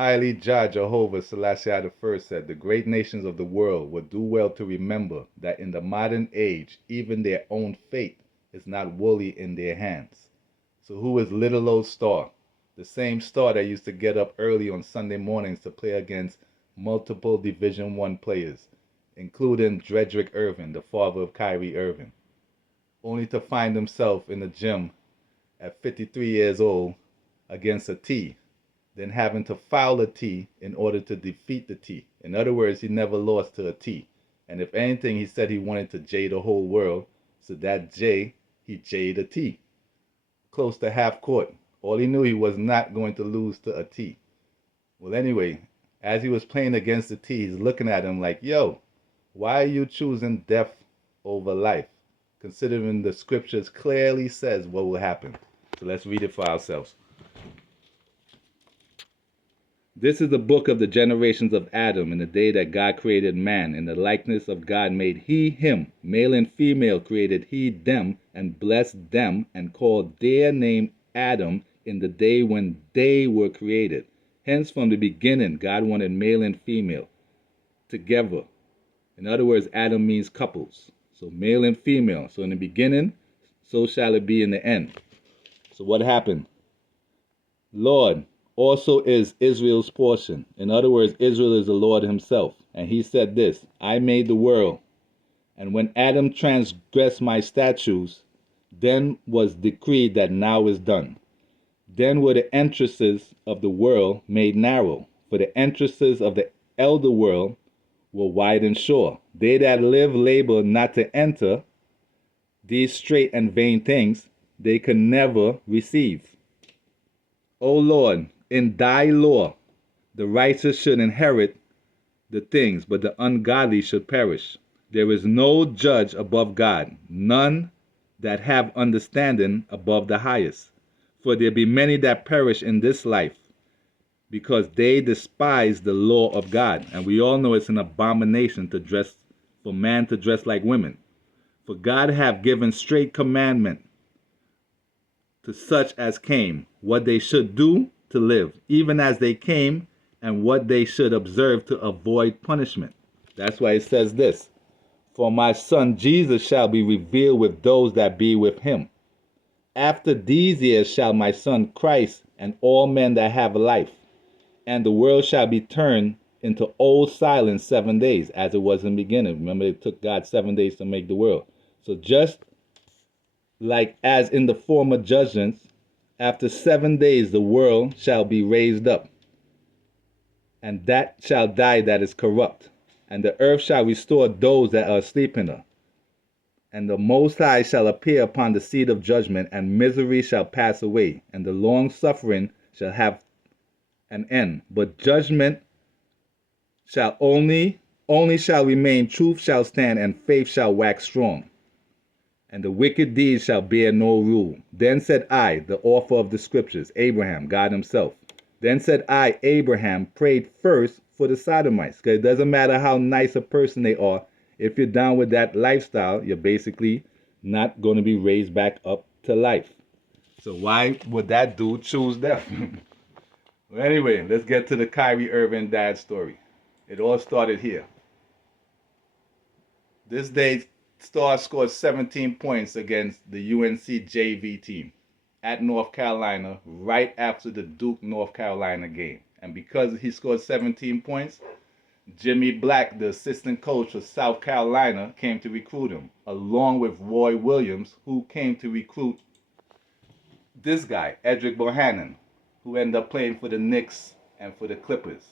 Highly Jah Jehovah Selassie I said, the great nations of the world would do well to remember that in the modern age, even their own fate is not wholly in their hands. So who is little old Star? The same Star that used to get up early on Sunday mornings to play against multiple Division One players, including Dredrick Irving, the father of Kyrie Irving, only to find himself in the gym at 53 years old against a T, then having to foul a T in order to defeat the T. In other words, he never lost to a T. And if anything, he said he wanted to J the whole world. So that J, he J'd a T. Close to half court. All he knew, he was not going to lose to a T. Well, anyway, as he was playing against the T, he's looking at him like, yo, why are you choosing death over life? Considering the scriptures clearly says what will happen. So let's read it for ourselves. This is the book of the generations of Adam in the day that God created man. In the likeness of God made he him. Male and female created he them, and blessed them, and called their name Adam in the day when they were created. Hence, from the beginning, God wanted male and female together. In other words, Adam means couples. So male and female. So in the beginning, so shall it be in the end. So what happened? Lord also is Israel's portion. In other words, Israel is the Lord himself. And he said this, I made the world. And when Adam transgressed my statutes, then was decreed that now is done. Then were the entrances of the world made narrow, for the entrances of the elder world were wide and sure. They that live labor not to enter these straight and vain things, they can never receive. O Lord, in thy law, the righteous should inherit the things, but the ungodly should perish. There is no judge above God, none that have understanding above the highest. For there be many that perish in this life, because they despise the law of God. And we all know it's an abomination to dress, for man to dress like women. For God hath given straight commandment to such as came, what they should do to live, even as they came, and what they should observe to avoid punishment. That's why it says this, for my son Jesus shall be revealed with those that be with him. After these years shall my son Christ and all men that have life, and the world shall be turned into old silence 7 days, as it was in the beginning. Remember, it took God 7 days to make the world. So just like as in the former judgments, after 7 days the world shall be raised up, and that shall die that is corrupt, and the earth shall restore those that are asleep in her. And the Most High shall appear upon the seat of judgment, and misery shall pass away, and the long suffering shall have an end. But judgment shall only shall remain, truth shall stand, and faith shall wax strong. And the wicked deeds shall bear no rule. Then said I, the author of the scriptures, Abraham, God himself. Then said I, Abraham, prayed first for the Sodomites. Because it doesn't matter how nice a person they are. If you're down with that lifestyle, you're basically not going to be raised back up to life. So why would that dude choose death? Well, anyway, let's get to the Kyrie Irving dad story. It all started here. This day, Star scored 17 points against the UNC JV team at North Carolina right after the Duke North Carolina game. And because he scored 17 points, Jimmy Black, the assistant coach of South Carolina, came to recruit him, along with Roy Williams, who came to recruit this guy, Edric Bohannon, who ended up playing for the Knicks and for the Clippers.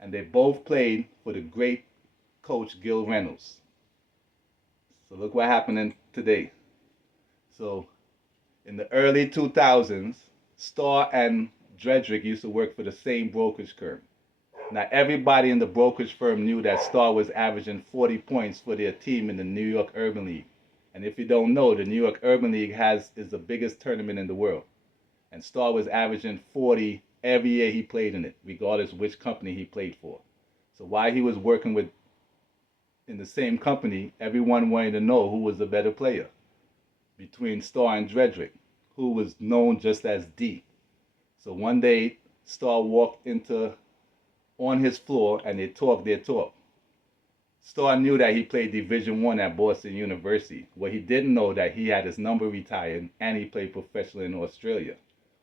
And they both played for the great coach Gil Reynolds. So look what happened today. So in the early 2000s, Starr and Dredrick used to work for the same brokerage firm. Now everybody in the brokerage firm knew that Starr was averaging 40 points for their team in the New York Urban League. And if you don't know, the New York Urban League is the biggest tournament in the world. And Starr was averaging 40 every year he played in it, regardless which company he played for. So while he was working in the same company, everyone wanted to know who was the better player between Starr and Dredrick, who was known just as D. So one day, Star walked into on his floor and they talked their talk. Star knew that he played Division I at Boston University. What he didn't know that he had his number retired and he played professionally in Australia.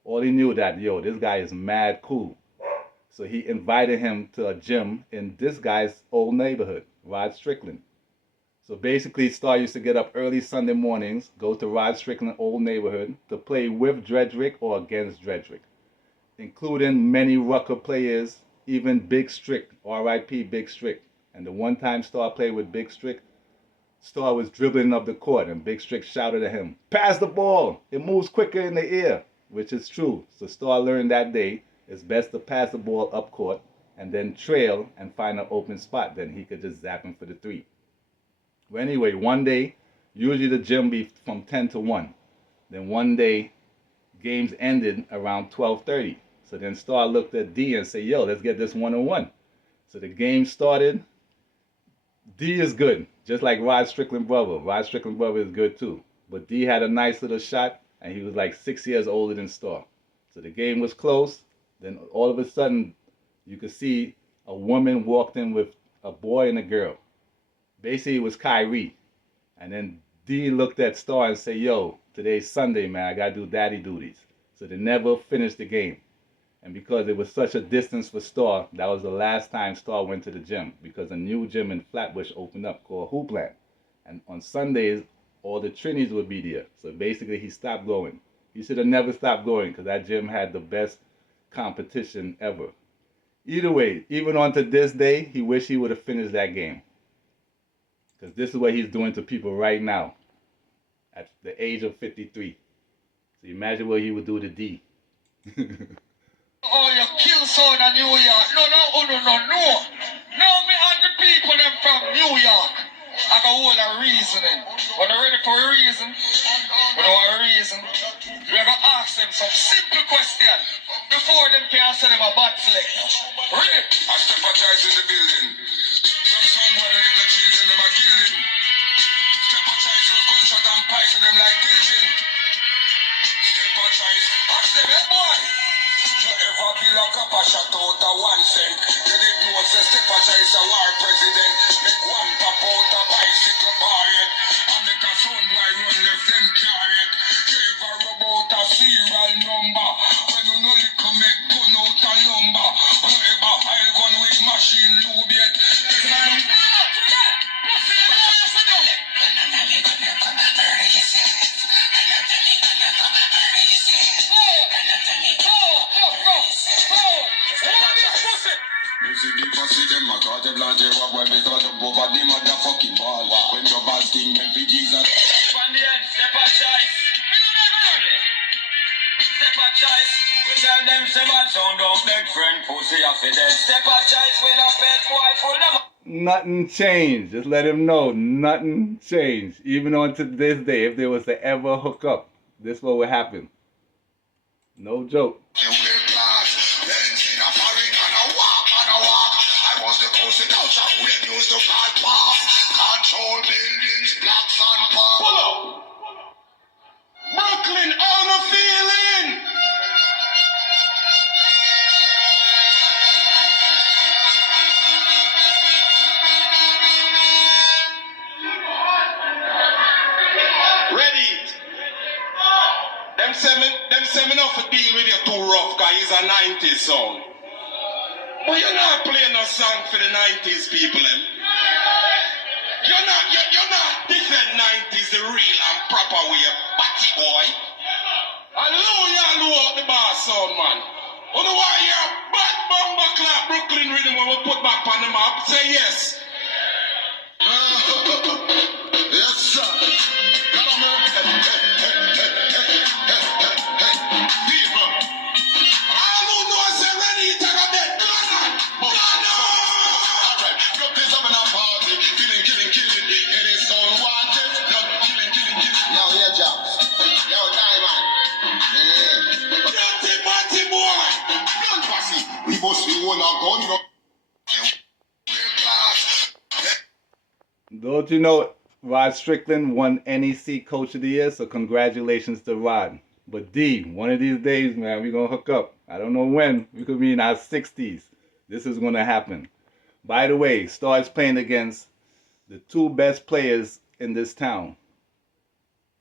All he knew that, yo, this guy is mad cool. So he invited him to a gym in this guy's old neighborhood, Rod Strickland. So basically, Star used to get up early Sunday mornings, go to Rod Strickland's old neighborhood to play with Dredrick or against Dredrick, including many Rucker players, even Big Strick, R.I.P. Big Strick. And the one time Star played with Big Strick, Star was dribbling up the court and Big Strick shouted at him, "Pass the ball, it moves quicker in the air," which is true. So Star learned that day it's best to pass the ball up court and then trail and find an open spot. Then he could just zap him for the three. Well, anyway, one day, usually the gym be from 10 to 1. Then one day, games ended around 12:30. So then Star looked at D and said, yo, let's get this 1-on-1. So the game started. D is good, just like Rod Strickland brother. Rod Strickland brother is good too. But D had a nice little shot, and he was like 6 years older than Star. So the game was close. Then all of a sudden, you could see a woman walked in with a boy and a girl. Basically, it was Kyrie. And then D looked at Star and said, yo, today's Sunday, man. I got to do daddy duties. So they never finished the game. And because it was such a distance for Star, that was the last time Star went to the gym, because a new gym in Flatbush opened up called Hoopland. And on Sundays, all the Trinis would be there. So basically, he stopped going. He should have never stopped going, because that gym had the best competition ever. Either way, even on to this day, he wished he would have finished that game. Because this is what he's doing to people right now at the age of 53. So imagine what he would do to D. Oh, you kill son of New York. No. No, me and the people them from New York. I got all the reasoning. When they're ready for a reason, we know a reason. We are going to ask them some simple question before them can send them a bad select. Ready? I step a choice in the building. Someone that the children them are killing. Step a choice use gunshot and pipe to them like guillotine. Step a choice. Ask them, hey boy. You ever be like a shot out of 1 cent? You did know say step a choice a war president. Make one pop out a bicycle barrier. And make a son boy run left them chariot. You ever rub out a serial number? When you know you can make gun out a lumber. You ever hide gun with machine lube yet? When the bad thing went for Jesus. Step a choice. Step a choice. We tell them say bad sound don't make friend pussy off it dead. Step a choice when a pet boy full them. Nothing changed. Just let him know. Nothing changed. Even on to this day, if there was to ever hook up, this what would happen. No joke. Control buildings, blocks and parks. Pull up. Brooklyn on the feeling. Ready. Them say me not for deal with you too rough, cause he's a 90s song. But you're not playing no song for the 90s people, them. You're not different 90s, the real and proper way, batty boy. Hallelujah, out the bar sound, man. You know why you're a bad bomber clap Brooklyn rhythm when we put back on the map? Say yes. Yes, sir. People. All who know say ready to go dead. Alright, look, this up in a party. Killing. It is so wanted. No, killing. Yo, here, Jobs. Yo, Diamond. Dirty party boy. Don't pass it. We must be one of gun. Don't you know Rod Strickland won NEC Coach of the Year? So congratulations to Rod. But D, one of these days, man, we're gonna hook up. I don't know when. We could be in our 60s. This is gonna happen. By the way, Star's playing against the two best players in this town.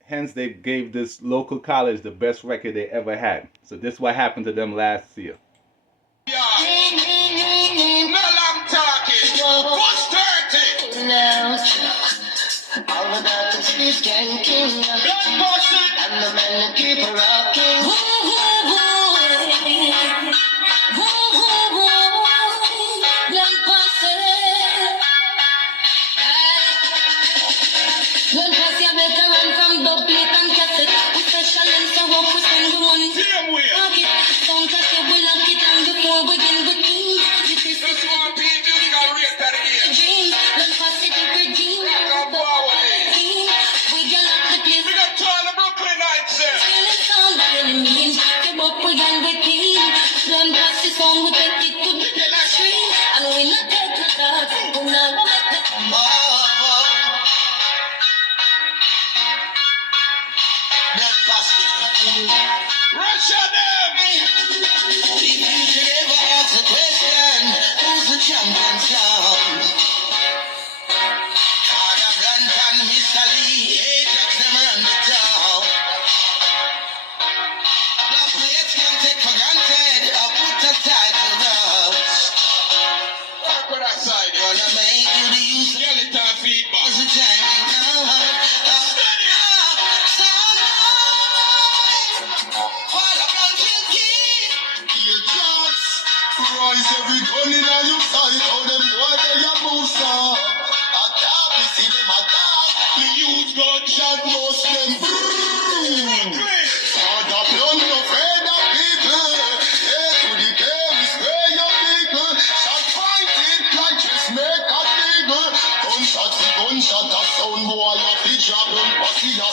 Hence, they gave this local college the best record they ever had. So this is what happened to them last year. Yeah. No long talking. What's 30? Now, all about the streets getting king. And the men that keep her rocking. Don't pass your better run from double and cassette. We special and so up we spend the money. Same way. Okay. Don't catch it, we lock it and before we begin with things. This is the one people you got rate that again. Dream. Don't pass it if we're dream. We got up the place. We got to all the Brooklynites there. Feeling sound by any means. Keep up we gang with team. Don't pass the song, we take it to the stream. And we not take the thoughts. We not make the come on. Russia them! If you should ever ask the question, who's the champion sound? Father Blunt and Mr. Lee, Ajax them run the town. No place can take for granted, or put a title down. Work with that side. Gonna make you the use of skeleton feedback. What's the timing now? Steady! Sound rise every gun in a you sight. How them boy they a move so. Attack, we see them attack. The youth gunshot most them. Father Blunt no afraid of people. Hey to the day we spare your people. Shot fighting like just make a table. Gunshot, a sound boy a feature. Don't pussy a